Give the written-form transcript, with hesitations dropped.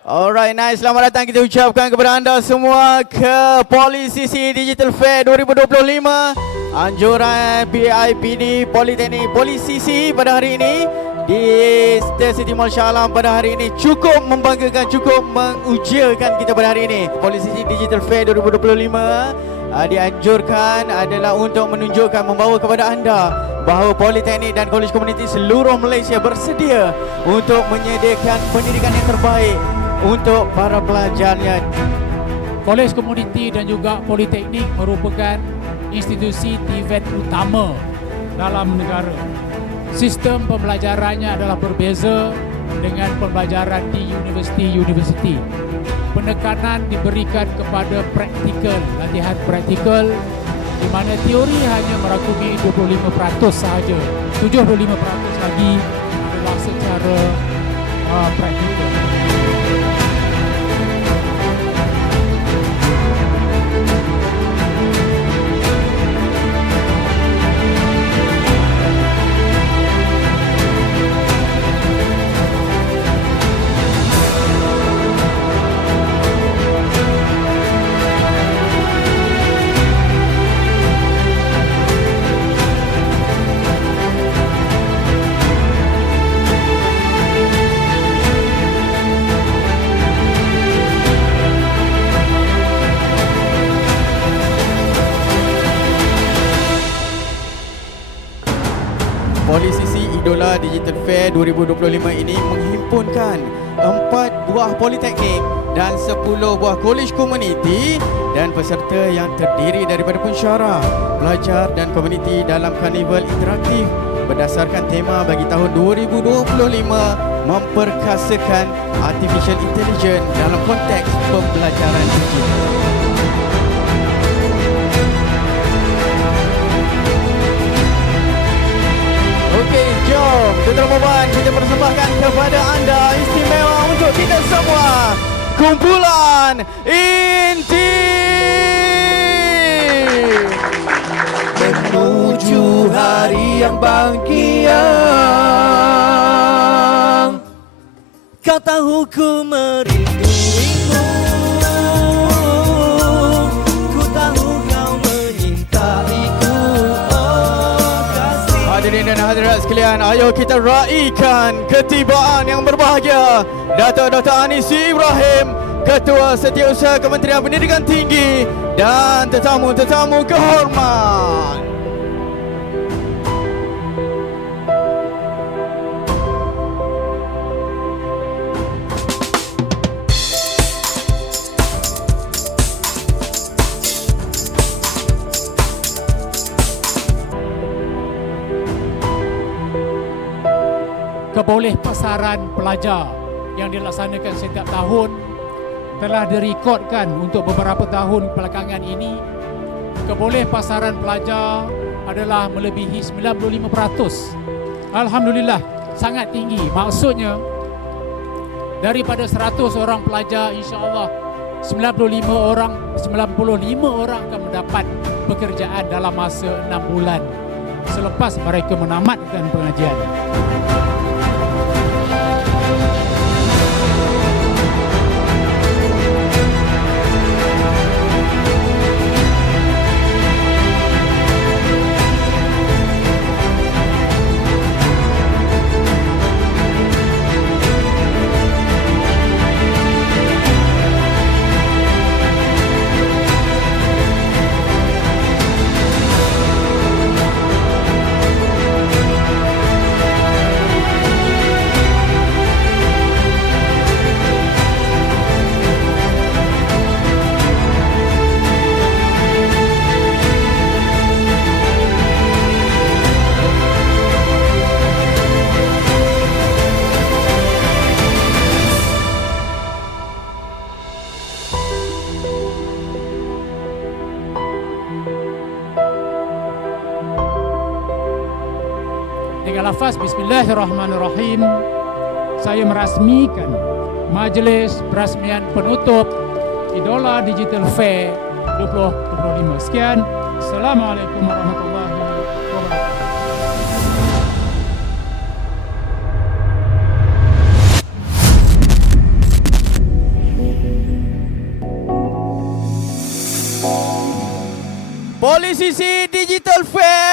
Alright, nice. Selamat datang kita ucapkan kepada anda semua ke Polisisi Digital Fair 2025. Anjuran PIPD Politeknik Polisisi pada hari ini di State City Mall Shah Alam pada hari ini cukup membanggakan, cukup mengujakan kita pada hari ini. Polisisi Digital Fair 2025 dianjurkan adalah untuk menunjukkan, membawa kepada anda bahawa Politeknik dan Kolej Komuniti seluruh Malaysia bersedia untuk menyediakan pendidikan yang terbaik untuk para pelajarnya. Kolej Komuniti dan juga Politeknik merupakan institusi TVET utama dalam negara. Sistem pembelajarannya adalah berbeza dengan pembelajaran di universiti-universiti. Penekanan diberikan kepada praktikal, latihan praktikal, di mana teori hanya merakumi 25% sahaja. 75% lagi adalah secara praktikal. Polisisi Idola Digital Fair 2025 ini menghimpunkan 4 buah politeknik dan 10 buah kolej komuniti dan peserta yang terdiri daripada pensyarah, pelajar dan komuniti dalam karnival interaktif berdasarkan tema bagi tahun 2025 memperkasakan Artificial Intelligence dalam konteks pembelajaran digital. Okey, jom Tuan Moban kita persembahkan kepada anda istimewa untuk kita semua, kumpulan Inti. Menuju hari yang bangkiang, kau tahu ku merinduimu, ku tahu kau menyintaiku, oh kasih. Hadirin dan hadirat sekalian, ayo kita raikan ketibaan yang berbahagia Dato' Dr. Anisi Ibrahim, Ketua Setiausaha Kementerian Pendidikan Tinggi dan tetamu-tetamu kehormat. Kebolehpasaran pelajar yang dilaksanakan setiap tahun telah direkodkan untuk beberapa tahun belakangan ini. Kebolehpasaran pelajar adalah melebihi 95%. Alhamdulillah, sangat tinggi. Maksudnya daripada 100 orang pelajar, insya-Allah 95 orang akan mendapat pekerjaan dalam masa 6 bulan selepas mereka menamatkan pengajian. Dengan lafaz Bismillahirrahmanirrahim, saya merasmikan majlis perasmian penutup Idola Digital Fair 2025. Sekian. Assalamualaikum warahmatullahi wabarakatuh. Polisi CC Digital Fair